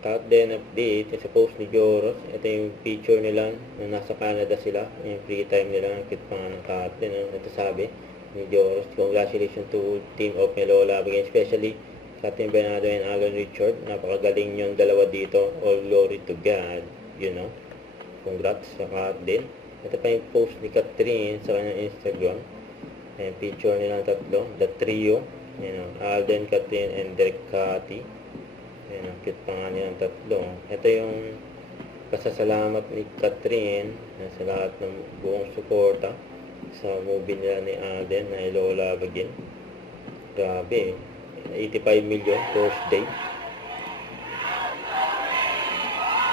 Cut din update sa post ni Joros. Ito yung picture nila na nasa Canada sila. Yung free time nila. Cute pa nga ng cut din. Ito sabi ni Joros, congratulations to team of Melola. Especially Catherine Bernardo and Alan Richard. Napakagaling yung dalawa dito. All glory to God. You know. Congrats sa cut din. Ito pa yung post ni Catherine sa kanyang Instagram. Ayan, picture nilang tatlo. The trio. You know, Alden, Catherine, and Derek Cathy. Ayan, ang cute pa nga nilang tatlo. Ito yung pasasalamat ni Catherine sa lahat ng buong suporta sa movie nila ni Alden na Lola Again. Grabe, 85 million first day.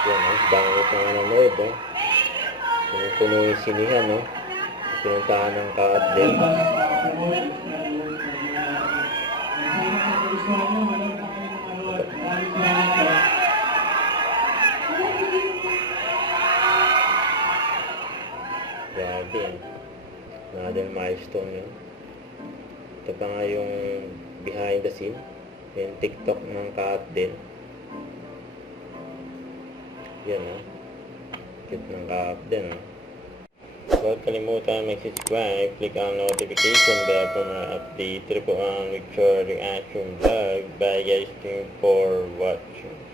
Yan, dami pa nga nanood, no? Puno yung sinihan, no? Pinuntahan ng Alden. Grabe, another milestone yun. Ito pa nga yung behind the scene, yung TikTok ng Alden. Yan, no? Cute ng Alden, no? Huwag kalimutan mag-subscribe, click ang notification bell for more update. Ito po ang Victor Reaction Vlog. Bye guys, thank you for watching.